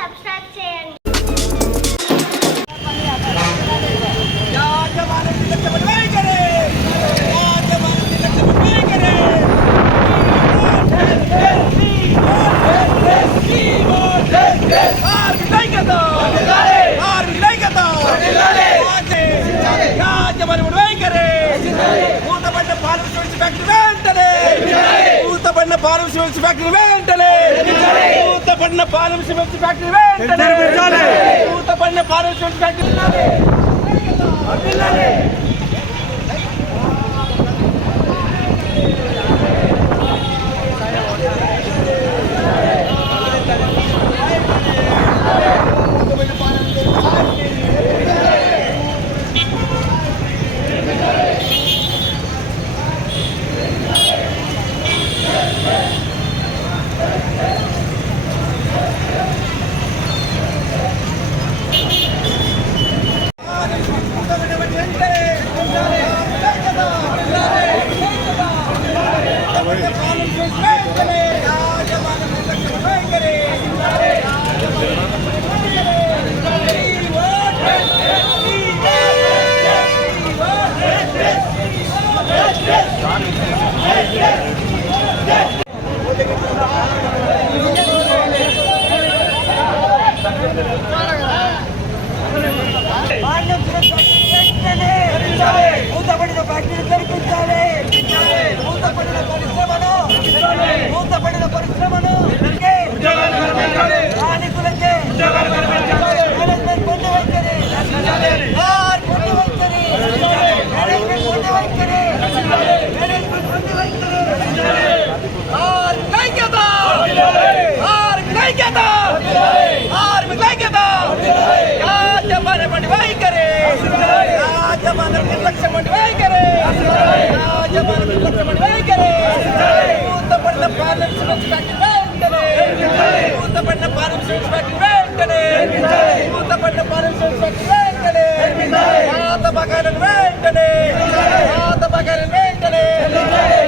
Subscribe చేయండి. పాలు విడిచి ఫ్యాక్టరీ వెంటనే పాలు విడిచి ఫ్యాక్టరీ వెంటనే. మూతపడిన పాలు విడిచి ఫ్యాక్టరీ వెంటనే. మూతపడిన పాలు విడిచి ఫ్యాక్టరీ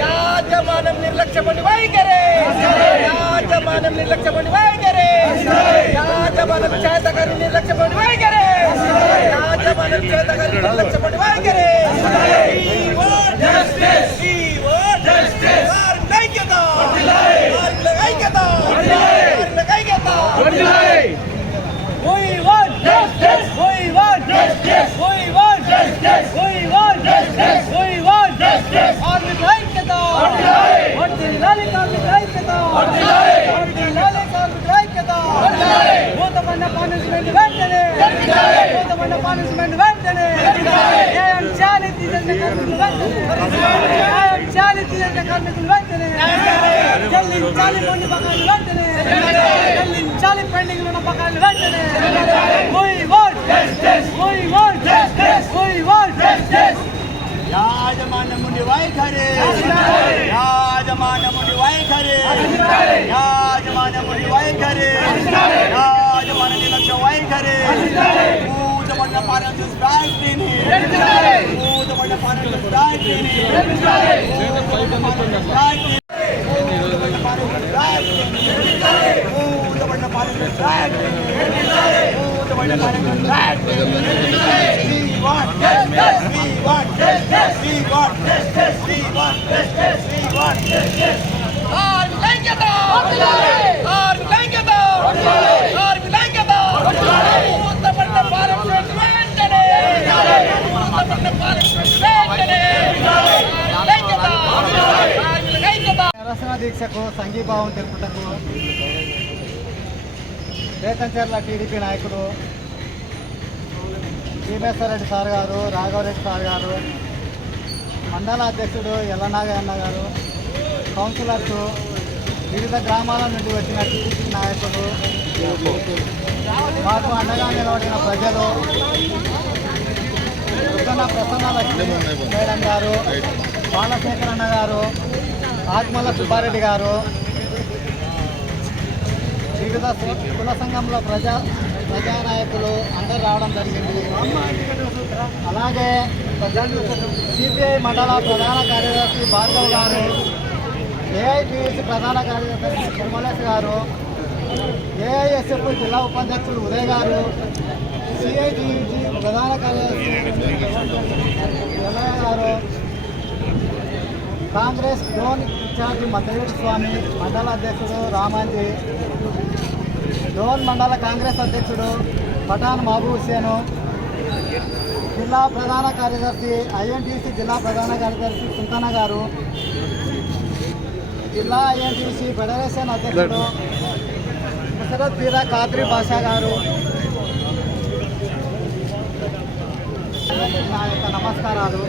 యాజమాన్యం నిర్లక్ష్యపడి వైఖరి. యాజమాన్యం నిర్లక్ష్యపడి వైఖరి. యాజమాన్యం చేతగారి నిర్లక్ష్యపడి వైఖరి. యాజమాన్యం చేతగారి నిర్లక్ష్యపడి వైఖరి. న్యాయం చేయాలి తీసేసిన కార్మికులు వెంటనే చెల్లించాలి కొన్ని బకాయిలు వెంటనే చెల్లించాలి పెండింగ్ ఉన్న బకాయిలు వెంటనే నిరసన దీక్షకు సంఘీభావం తెలుపుటకు బేతంచెర్ల టీడీపీ నాయకుడు భీమేశ్వరరెడ్డి సార్ గారు రాఘవరెడ్డి సార్ గారు మండల అధ్యక్షుడు ఎల్లనాగయ్య గారు కౌన్సిలర్స్ వివిధ గ్రామాల నుండి వచ్చిన టీడీపీ నాయకులు మాకు అండగా నిలబడిన ప్రజలు ప్రసన్న లక్ష్మి మేడం గారు బాలశేఖరన్న గారు ఆత్మల సుబ్బారెడ్డి గారు వివిధ కుల సంఘంలో ప్రజా ప్రజానాయకులు అందరూ రావడం జరిగింది. అలాగే సిపిఐ మండల ప్రధాన కార్యదర్శి భార్గవ్ గారు ఏఐపిసి ప్రధాన కార్యదర్శి తిరుమలేష్ గారు ఏఐఎస్ఎఫ్ జిల్లా ఉపాధ్యక్షుడు ఉదయ్ గారు సిఐటియుజి ప్రధాన కార్యదర్శి గారు Congress zone incharge Maddareddy Swamy మండల అధ్యక్షుడు రామాజీ డోన్ మండల కాంగ్రెస్ అధ్యక్షుడు పఠాన్ మహబూబ్ హుస్సేను జిల్లా ప్రధాన కార్యదర్శి ఐఎన్టీసీ జిల్లా ప్రధాన కార్యదర్శి సుల్తానా గారు జిల్లా ఐఎన్టీసీ ఫెడరేషన్ అధ్యక్షుడు ముసరత్ పీరా ఖాద్రి భాషా గారు. నా యొక్క నమస్కారాలు.